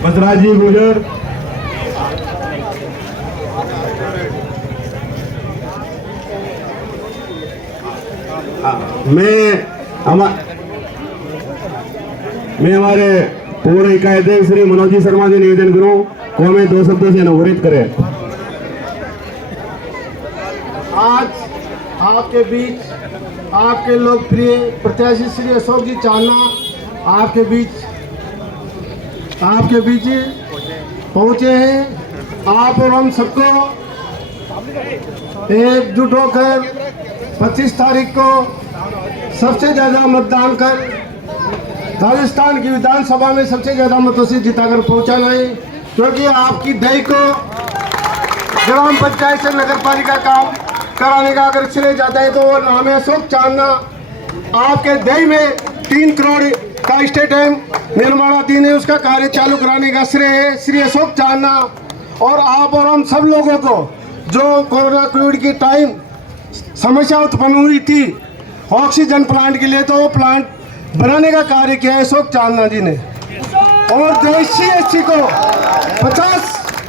बसराजी गुजर मैं हमारे पूर्व इकाई अध्यक्ष श्री मनोज जी शर्मा जी निवेदन करूं को हमें 2 शब्दों से अनावरित करें। आज आपके बीच आपके लोकप्रिय प्रत्याशी श्री अशोक जी चांदना आपके बीच पहुंचे हैं। आप और हम सबको एकजुट होकर 25 तारीख को सबसे ज्यादा मतदान कर राजस्थान की विधानसभा में सबसे ज्यादा मतों से जिताकर पहुंचाना है, क्योंकि आपकी दही को ग्राम पंचायत से नगर पालिका काम कराने का अगर श्रेय जाता है तो वो नाम है अशोक चांदना। आपके दही में 3 करोड़ का स्टेडियम निर्माणाधीन है, उसका कार्य चालू कराने का श्रेय है श्री अशोक चांदना। और आप और हम सब लोगों को जो कोरोना कोविड की टाइम समस्या उत्पन्न हुई थी ऑक्सीजन प्लांट के लिए, तो वो प्लांट बनाने का कार्य किया है अशोक चांदना जी ने। और देशी एससी को 50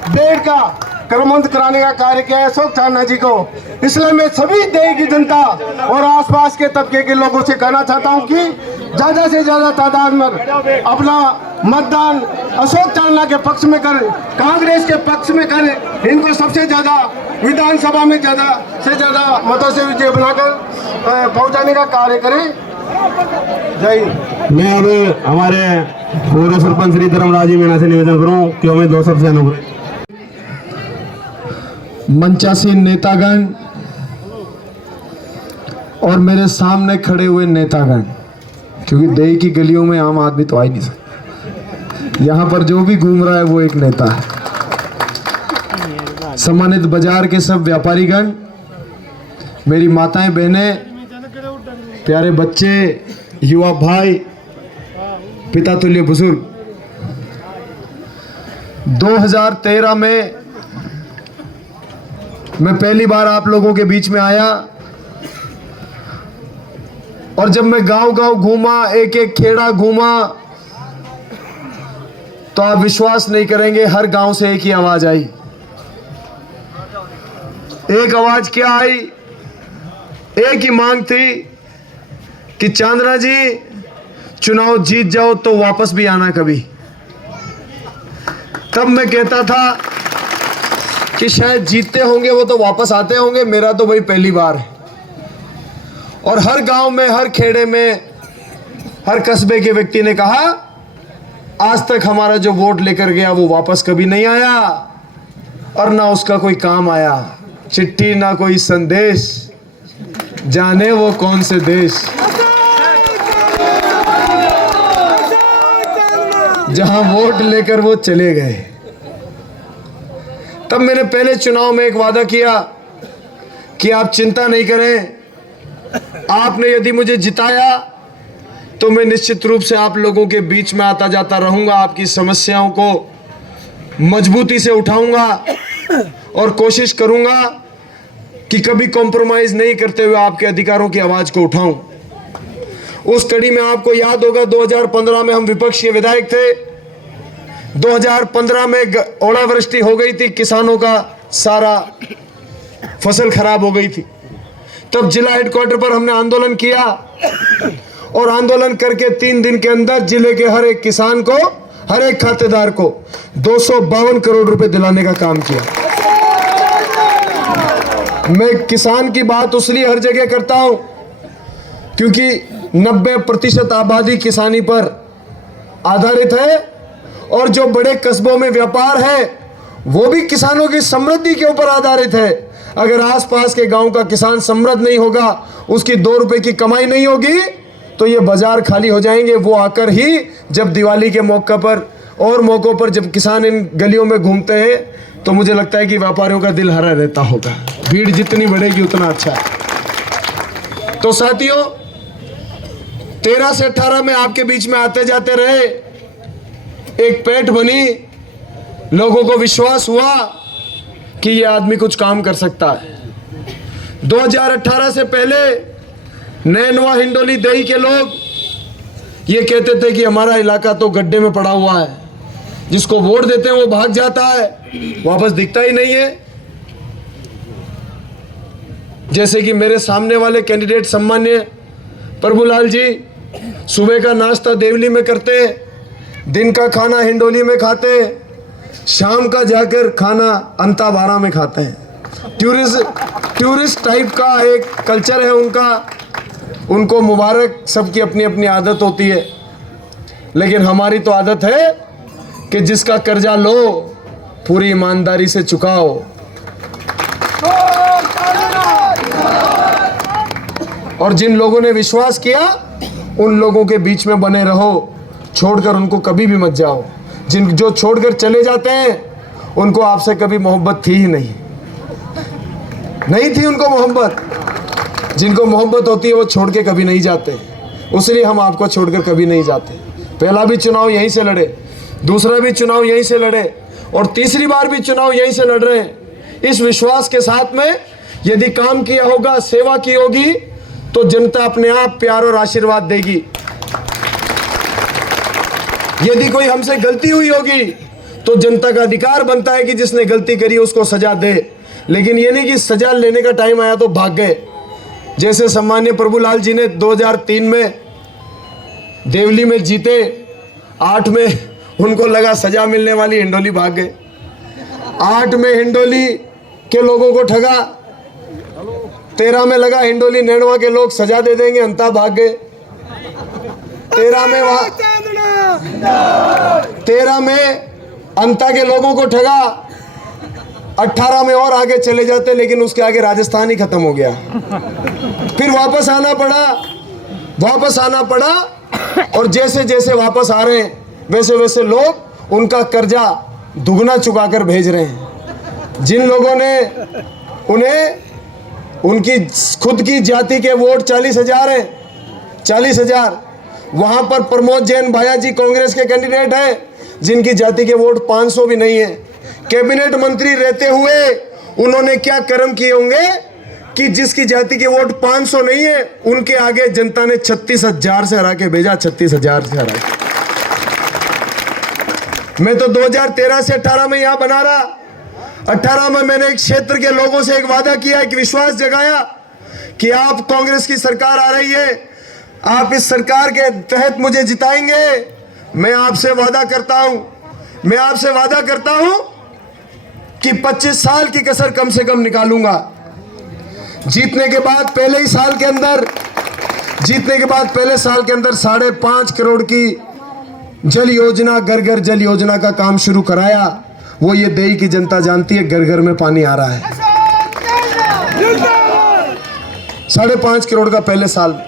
बेड का क्रमबद्ध कराने का कार्य किया है अशोक चांदना जी को। इसलिए मैं सभी देश की जनता और आसपास के तबके के लोगों से कहना चाहता हूं कि ज्यादा से ज्यादा तादाद में अपना मतदान अशोक चांदना के पक्ष में कर, कांग्रेस के पक्ष में कर, इनको सबसे ज्यादा विधानसभा में ज्यादा से ज्यादा मतों से विजय बनाकर पहुंचाने का कार्य करें। जय हिंद। मैं अब हमारे पूर्व सरपंच श्री धर्मराज जी मीणा से निवेदन करूं कि हमें 2 शब्द से अनुग्रह। मंचासीन नेतागण और मेरे सामने खड़े हुए नेतागण, क्योंकि देही की गलियों में आम आदमी तो आ ही नहीं सकता, यहाँ पर जो भी घूम रहा है वो एक नेता है। सम्मानित बाजार के सब व्यापारीगण, मेरी माताएं बहनें, प्यारे बच्चे, युवा भाई, पिता तुल्य बुजुर्ग, 2013 में मैं पहली बार आप लोगों के बीच में आया और जब मैं गांव-गांव घूमा, एक एक खेड़ा घूमा, तो आप विश्वास नहीं करेंगे, हर गांव से एक ही आवाज आई। एक आवाज क्या आई? एक ही मांग थी कि चांदना जी चुनाव जीत जाओ तो वापस भी आना कभी। तब मैं कहता था कि शायद जीतते होंगे वो तो वापस आते होंगे, मेरा तो वही पहली बार है। और हर गांव में, हर खेड़े में, हर कस्बे के व्यक्ति ने कहा आज तक हमारा जो वोट लेकर गया वो वापस कभी नहीं आया और ना उसका कोई काम आया। चिट्ठी ना कोई संदेश, जाने वो कौन से देश, जहां वोट लेकर वो चले गए। तब मैंने पहले चुनाव में एक वादा किया कि आप चिंता नहीं करें, आपने यदि मुझे जिताया तो मैं निश्चित रूप से आप लोगों के बीच में आता जाता रहूंगा, आपकी समस्याओं को मजबूती से उठाऊंगा और कोशिश करूंगा कि कभी कॉम्प्रोमाइज नहीं करते हुए आपके अधिकारों की आवाज को उठाऊं। उस कड़ी में आपको याद होगा 2015 में हम विपक्ष के विधायक थे। 2015 में ओलावृष्टि हो गई थी, किसानों का सारा फसल खराब हो गई थी। तब जिला हेडक्वार्टर पर हमने आंदोलन किया और आंदोलन करके 3 दिन के अंदर जिले के हर एक किसान को, हर एक खातेदार को 252 करोड़ रुपए दिलाने का काम किया। मैं किसान की बात इसलिए हर जगह करता हूं क्योंकि 90% आबादी किसानी पर आधारित है और जो बड़े कस्बों में व्यापार है वो भी किसानों की समृद्धि के ऊपर आधारित है। अगर आसपास के गांव का किसान समृद्ध नहीं होगा, उसकी 2 रुपए की कमाई नहीं होगी, तो ये बाजार खाली हो जाएंगे। वो आकर ही जब दिवाली के मौके पर और मौकों पर जब किसान इन गलियों में घूमते हैं तो मुझे लगता है कि व्यापारियों का दिल हरा रहता होगा। भीड़ जितनी बढ़ेगी उतना अच्छा है। तो साथियों, 13 से 18 में आपके बीच में आते जाते रहे, एक पैठ बनी, लोगों को विश्वास हुआ कि ये आदमी कुछ काम कर सकता है। 2018 से पहले नैनवा हिंडोली देही के लोग ये कहते थे कि हमारा इलाका तो गड्ढे में पड़ा हुआ है, जिसको वोट देते हैं वो भाग जाता है, वापस दिखता ही नहीं है। जैसे कि मेरे सामने वाले कैंडिडेट सम्मान्य प्रभुलाल जी सुबह का नाश्ता देवली में करते हैं, दिन का खाना हिंडोली में खाते हैं, शाम का जाकर खाना अंताबारा में खाते हैं। टूरिस्ट टाइप का एक कल्चर है उनका, उनको मुबारक, सबकी अपनी अपनी आदत होती है। लेकिन हमारी तो आदत है कि जिसका कर्जा लो पूरी ईमानदारी से चुकाओ। और जिन लोगों ने विश्वास किया उन लोगों के बीच में बने रहो, छोड़कर उनको कभी भी मत जाओ। जो छोड़कर चले जाते हैं उनको आपसे कभी मोहब्बत थी ही नहीं थी उनको मोहब्बत। जिनको मोहब्बत होती है वो छोड़ के कभी नहीं जाते, इसलिए हम आपको छोड़कर कभी नहीं जाते। पहला भी चुनाव यहीं से लड़े, दूसरा भी चुनाव यहीं से लड़े और तीसरी बार भी चुनाव यहीं से लड़ रहे हैं, इस विश्वास के साथ में यदि काम किया होगा, सेवा की होगी, तो जनता अपने आप प्यार और आशीर्वाद देगी। यदि कोई हमसे गलती हुई होगी तो जनता का अधिकार बनता है कि जिसने गलती करी उसको सजा दे, लेकिन ये नहीं कि सजा लेने का टाइम आया तो भाग गए। जैसे सम्मान्य प्रभुलाल जी ने 2003 में देवली में जीते, 8 में उनको लगा सजा मिलने वाली, हिंडोली भाग गए। 8 में हिंडोली के लोगों को ठगा, 13 में लगा हिंडोली नैनवा के लोग सजा दे देंगे, अंता भाग गए। 13 में अंता के लोगों को ठगा, 18 में और आगे चले जाते, लेकिन उसके आगे राजस्थान ही खत्म हो गया। फिर वापस आना पड़ा और जैसे जैसे वापस आ रहे हैं वैसे वैसे लोग उनका कर्जा दुगना चुकाकर भेज रहे हैं। जिन लोगों ने उनकी खुद की जाति के वोट 40,000 हैं, 40,000। वहां पर प्रमोद जैन भाया जी कांग्रेस के कैंडिडेट हैं, जिनकी जाति के वोट 500 भी नहीं है। कैबिनेट मंत्री रहते हुए उन्होंने क्या कर्म किए होंगे कि जिसकी जाति के वोट 500 नहीं है, उनके आगे जनता ने 36,000 से हरा के भेजा, 36,000 से हरा के। मैं तो 2013 से 18 में यहां बना रहा। 18 में मैंने एक क्षेत्र के लोगों से एक वादा किया, एक विश्वास जगाया कि आप कांग्रेस की सरकार आ रही है, आप इस सरकार के तहत मुझे जिताएंगे। मैं आपसे वादा करता हूं कि 25 साल की कसर कम से कम निकालूंगा। जीतने के बाद पहले साल के अंदर 5.5 करोड़ की जल योजना, घर घर जल योजना का काम शुरू कराया, वो ये देई की जनता जानती है। घर घर में पानी आ रहा है। 5.5 करोड़ का पहले साल।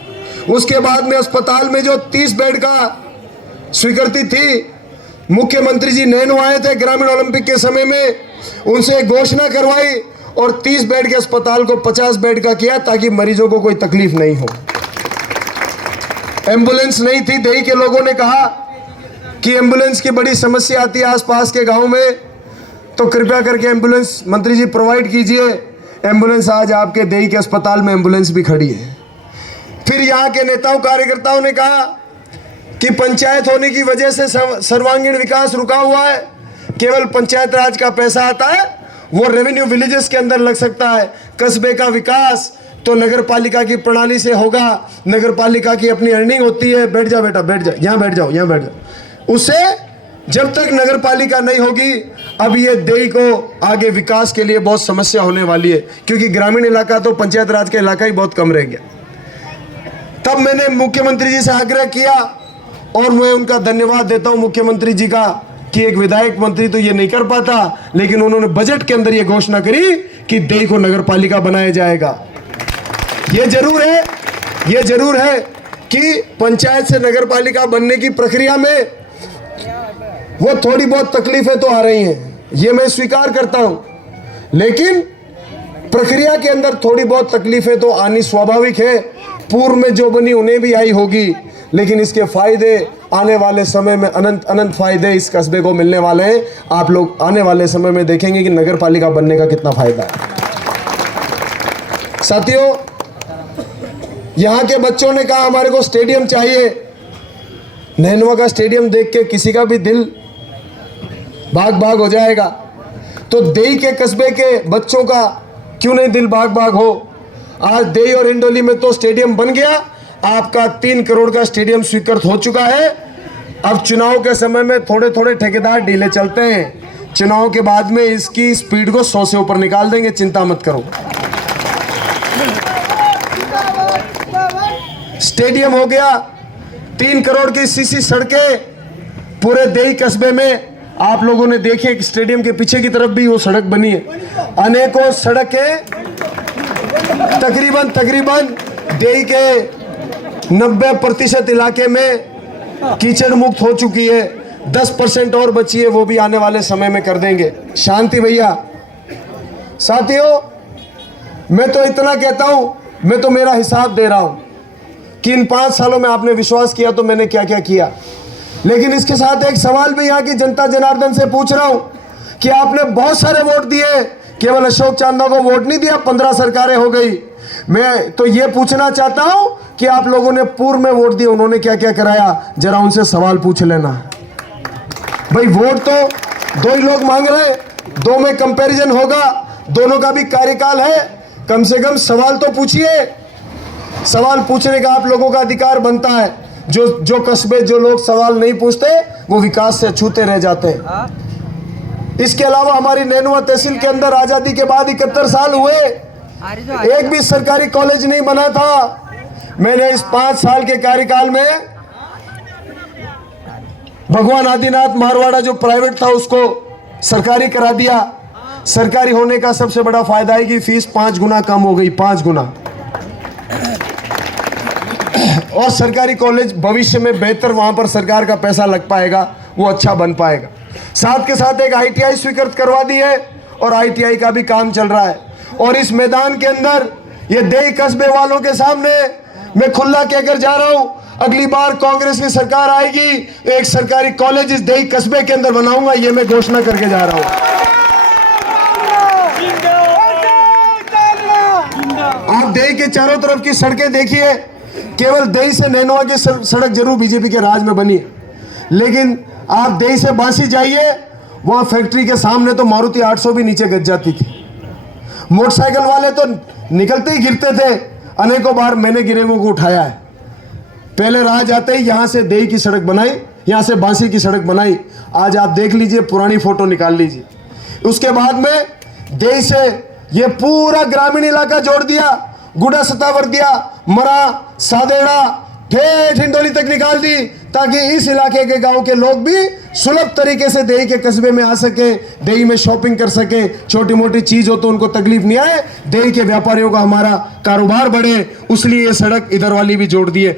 उसके बाद में अस्पताल में जो 30 बेड का स्वीकृति थी, मुख्यमंत्री जी नैनो आए थे ग्रामीण ओलंपिक के समय में, उनसे घोषणा करवाई और 30 बेड के अस्पताल को 50 बेड का किया ताकि मरीजों को कोई तकलीफ नहीं हो। एम्बुलेंस नहीं थी, देई के लोगों ने कहा कि एम्बुलेंस की बड़ी समस्या आती है आसपास के गांव में, तो कृपया करके एम्बुलेंस मंत्री जी प्रोवाइड कीजिए। एम्बुलेंस आज आपके देई के अस्पताल में एम्बुलेंस भी खड़ी है। फिर यहाँ के नेताओं कार्यकर्ताओं ने कहा कि पंचायत होने की वजह से सर्वांगीण विकास रुका हुआ है, केवल पंचायत राज का पैसा आता है, वो रेवेन्यू विलेजेस के अंदर लग सकता है। कस्बे का विकास तो नगर पालिका की प्रणाली से होगा, नगर पालिका की अपनी अर्निंग होती है। बैठ जा बेटा, बैठ जा, यहाँ बैठ जाओ, यहाँ बैठ जाओ। उससे जब तक नगर पालिका नहीं होगी, अब ये देई को आगे विकास के लिए बहुत समस्या होने वाली है, क्योंकि ग्रामीण इलाका तो पंचायत राज का इलाका ही बहुत कम रह गया। तब मैंने मुख्यमंत्री जी से आग्रह किया और मैं उनका धन्यवाद देता हूं मुख्यमंत्री जी का कि एक विधायक मंत्री तो ये नहीं कर पाता, लेकिन उन्होंने बजट के अंदर ये घोषणा करी कि देई को नगर पालिका बनाया जाएगा। ये जरूर है कि पंचायत से नगर पालिका बनने की प्रक्रिया में वो थोड़ी बहुत तकलीफें तो आ रही हैं, ये मैं स्वीकार करता हूं, लेकिन प्रक्रिया के अंदर थोड़ी बहुत तकलीफें तो आनी स्वाभाविक है। पूर्व में जो बनी उन्हें भी आई होगी, लेकिन इसके फायदे आने वाले समय में अनंत फायदे इस कस्बे को मिलने वाले हैं। आप लोग आने वाले समय में देखेंगे कि नगर पालिका बनने का कितना फायदा है। साथियों, यहाँ के बच्चों ने कहा हमारे को स्टेडियम चाहिए। नैनवा का स्टेडियम देख के किसी का भी दिल भाग भाग हो जाएगा, तो देई के कस्बे के बच्चों का क्यों नहीं दिल भाग भाग हो। आज देई और इंडोली में तो स्टेडियम बन गया, आपका 3 करोड़ का स्टेडियम स्वीकृत हो चुका है। अब चुनाव के समय में थोड़े थोड़े ठेकेदार ढीले चलते हैं, चुनाव के बाद में इसकी स्पीड को 100 से ऊपर निकाल देंगे, चिंता मत करो। स्टेडियम हो गया, 3 करोड़ की सीसी सड़कें पूरे देई कस्बे में आप लोगों ने देखी। स्टेडियम के पीछे की तरफ भी वो सड़क बनी है। अनेकों सड़कें तकरीबन देई के 90% इलाके में कीचड़ मुक्त हो चुकी है। 10% और बची है, वो भी आने वाले समय में कर देंगे। शांति भैया। साथियों, मैं तो इतना कहता हूं, मैं तो मेरा हिसाब दे रहा हूं कि इन 5 सालों में आपने विश्वास किया तो मैंने क्या क्या किया, लेकिन इसके साथ एक सवाल भी यहाँ की जनता जनार्दन से पूछ रहा हूं कि आपने बहुत सारे वोट दिए, केवल अशोक चांदा को वोट नहीं दिया, 15 सरकारें हो गई। मैं तो ये पूछना चाहता हूं कि आप लोगों ने पूर्व में वोट दिए, उन्होंने क्या क्या कराया, जरा उनसे सवाल पूछ लेना। भाई वोट तो 2 ही लोग मांग रहे, 2 में कंपैरिजन होगा, दोनों का भी कार्यकाल है, कम से कम सवाल तो पूछिए। सवाल पूछने का आप लोगों का अधिकार बनता है। जो कस्बे जो लोग सवाल नहीं पूछते वो विकास से अछूते रह जाते हैं। इसके अलावा हमारी नैनवा तहसील के अंदर आजादी के बाद 71 साल हुए, एक भी सरकारी कॉलेज नहीं बना था। मैंने इस 5 साल के कार्यकाल में भगवान आदिनाथ मारवाड़ा जो प्राइवेट था उसको सरकारी करा दिया। सरकारी होने का सबसे बड़ा फायदा है कि फीस 5 गुना कम हो गई, 5 गुना। और सरकारी कॉलेज भविष्य में बेहतर, वहां पर सरकार का पैसा लग पाएगा, वो अच्छा बन पाएगा। साथ के साथ एक ITI स्वीकृत करवा दी है और ITI का भी काम चल रहा है। और इस मैदान के अंदर ये देई कस्बे वालों के सामने मैं खुला कहकर जा रहा हूं, अगली बार कांग्रेस की सरकार आएगी, एक सरकारी कॉलेज इस देई कस्बे के अंदर बनाऊंगा, ये मैं घोषणा करके जा रहा हूं। आप देई के चारों तरफ की सड़कें देखिए, केवल देई से नैनवा की सड़क जरूर बीजेपी के राज में बनी है, लेकिन आप देई से बांसी जाइए, वहां फैक्ट्री के सामने तो मारुति 800 भी नीचे गिर जाती थी। मोटरसाइकिल वाले तो निकलते ही गिरते थे, अनेकों बार मैंने गिरे हुए को उठाया है। पहले राज आते ही यहां से देई की सड़क बनाई, यहां से बांसी की सड़क बनाई। आज आप देख लीजिए, पुरानी फोटो निकाल लीजिए। उसके बाद में देई से ये पूरा ग्रामीण इलाका जोड़ दिया, गुड़ा सतावर्दिया, मरा, सादेड़ा, ठेठ हिंडोली तक निकाल दी, ताकि इस इलाके के गांव के लोग भी सुलभ तरीके से देही के कस्बे में आ सके, देही में शॉपिंग कर सके, छोटी मोटी चीज हो तो उनको तकलीफ नहीं आए, देही के व्यापारियों का हमारा कारोबार बढ़े, इसलिए ये सड़क इधर वाली भी जोड़ दी है।